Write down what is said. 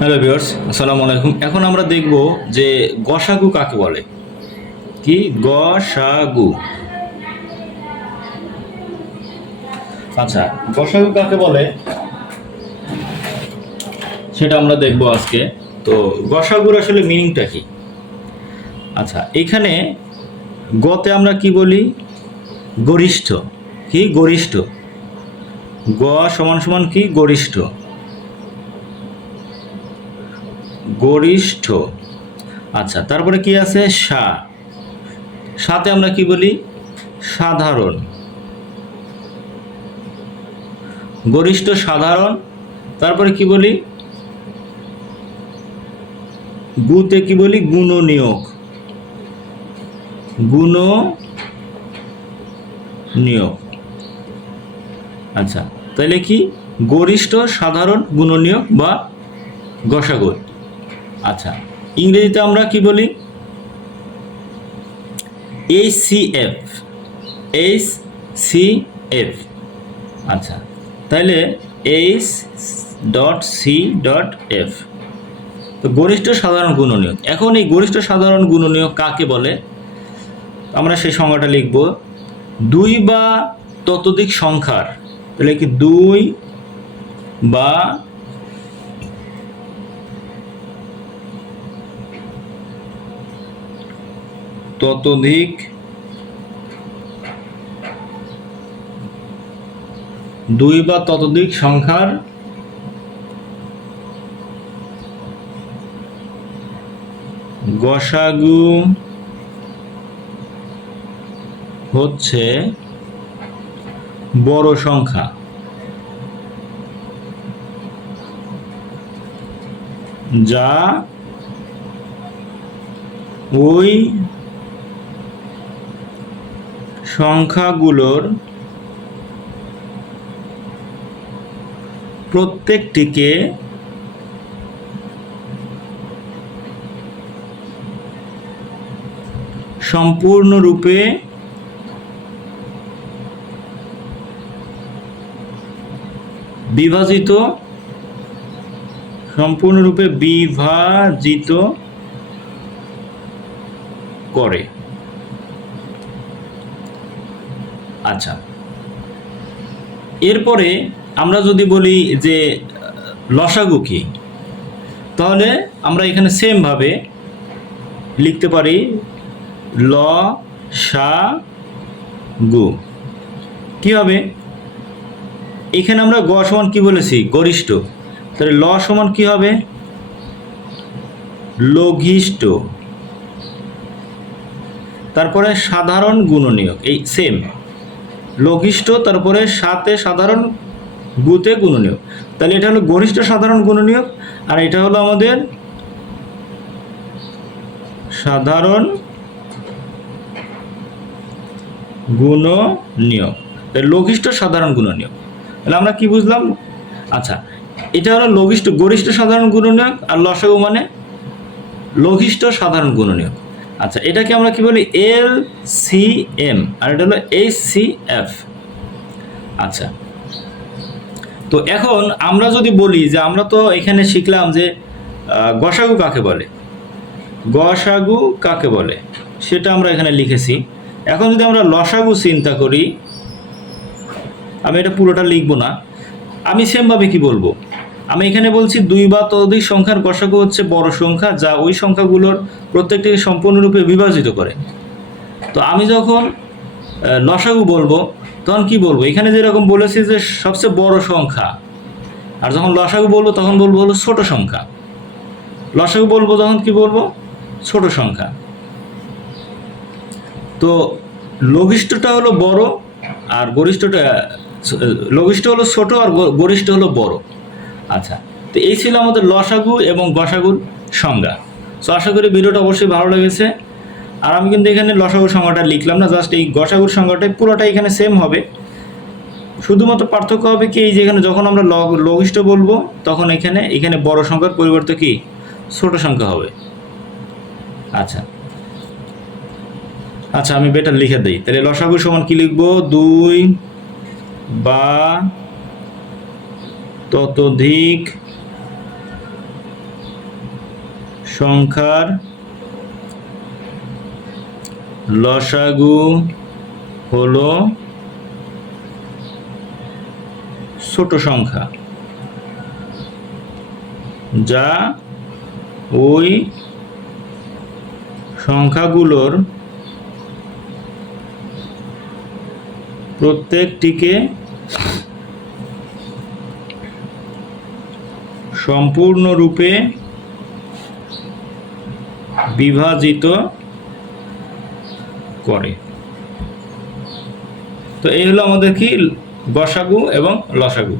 Hello viewers, আসসালামু আলাইকুম। এখন আমরা দেখব যে গসাগু কাকে বলে? কি? গসাগু। আচ্ছা গসাগু কাকে বলে? সেটা আমরা দেখব আজকে। তো গসাগুর আসলে মিনিংটা কি? আচ্ছা এখানে গতে আমরা কি বলি? গরিষ্ঠ। কি? গরিষ্ঠ। গ সমান সমান কি? গরিষ্ঠ। গরিষ্ঠ। আচ্ছা তারপরে কি আছে? সা। সাথে আমরা কি বলি? সাধারণ। গরিষ্ঠ, সাধারণ। তারপরে কি বলি? গুতে কি বলি? গুণ নিয়োগ গুণ নিয়োগ আচ্ছা তাহলে কি? গরিষ্ঠ, সাধারণ, গুণনীয়ক বা গসাগর। আচ্ছা ইংরেজিতে আমরা কি বলি? H C F H C F আচ্ছা তাহলে H dot C dot F তো গরিষ্ঠ সাধারণ গুণনীয়ক। এখন এই গরিষ্ঠ সাধারণ গুণনীয়ক কাকে বলে? আমরা সেই সংজ্ঞাটা লিখব। দুই বা ততোধিক সংখ্যার, তাহলে কি দুই বা ততোধিক দুই বা ততোধিক সংখ্যার গসাগু হচ্ছে বড় সংখ্যা। যা ওই সংখ্যাগুলোর প্রত্যেকটিকে সম্পূর্ণরূপে বিভাজিত সম্পূর্ণরূপে বিভাজিত করে। আচ্ছা। এরপরে আমরা যদি বলি যে, লসাগু কি? তাহলে আমরা এখানে সেমভাবে লিখতে পারি ল সা গু কি হবে? এখানে আমরা গ সমান কি বলেছি? গরিষ্ঠ। তাহলে ল সমান কি হবে? লঘিষ্ঠ। তারপরে সাধারণ গুণনীয়ক, এই সেম লঘিষ্ঠ, তারপরে সাতে সাধারণ গুতে গুণনীয়ক। তাহলে এটা হলো গরিষ্ঠ সাধারণ গুণনীয়ক, আর এটা হলো আমাদের সাধারণ গুণনীয়ক। তাহলে লঘিষ্ঠ সাধারণ গুণনীয়ক। তাহলে আমরা কি বুঝলাম? আচ্ছা এটা হলো লঘিষ্ঠ, গরিষ্ঠ সাধারণ গুণনীয়ক আর লসাগু মানে লঘিষ্ঠ সাধারণ গুণনীয়ক। আচ্ছা এটাকে আমরা কি বলি? এল সি এম, আর এটা হলো এইচ সি এফ। আচ্ছা তো এখন আমরা যদি বলি যে আমরা তো এখানে শিখলাম যে গসাগু কাকে বলে? গসাগু কাকে বলে? সেটা আমরা এখানে লিখেছি। এখন যদি আমরা লসাগু চিন্তা করি, আমি এটা পুরোটা লিখব না। আমি সেমভাবে কি বলব? আমি এখানে বলছি দুই বা ততোধিক সংখ্যার গসাগু হচ্ছে বড় সংখ্যা, যা ওই সংখ্যাগুলোর প্রত্যেকটিকে সম্পূর্ণরূপে বিভাজিত করে। তো আমি যখন লসাগু বলব, তখন কি বলব? এখানে যেরকম বলেছি যে সবচেয়ে বড় সংখ্যা, আর যখন লসাগু বলব, তখন বলব হলো ছোট সংখ্যা। লসাগু বলব তখন কি বলব? ছোট সংখ্যা। তো লঘিষ্ঠটা হলো বড়, আর গরিষ্ঠটা লঘিষ্ঠ হলো ছোট, আর গরিষ্ঠ হলো বড়। আচ্ছা তো এই ছিল আমাদের লসাগু এবং গসাগুর সংজ্ঞা। তো আশা করি ভিডিওটা অবশ্যই ভালো লেগেছে। আর আমি কিন্তু এখানে লসাগুর সংজ্ঞাটা লিখলাম না জাস্ট এই গসাগুর সংজ্ঞাটাই পুরোটা এখানে সেম হবে। শুধুমাত্র পার্থক্য হবে কি, এই যে এখানে যখন আমরা লঘিষ্ঠ বলব, তখন এখানে এখানে বড় সংখ্যার পরিবর্তে কি? ছোট সংখ্যা হবে। আচ্ছা। আচ্ছা আমি বেটার লিখে দিই। তাহলে লসাগু সমান কি লিখব? দুই বা ততোধিক সংখ্যার লসাগু হল ছোট সংখ্যা যা ওই সংখ্যাগুলোর প্রত্যেকটিকে সম্পূর্ণরূপে বিভাজিত করে। তো এই হলো আমাদের কি? গসাগু এবং লসাগু।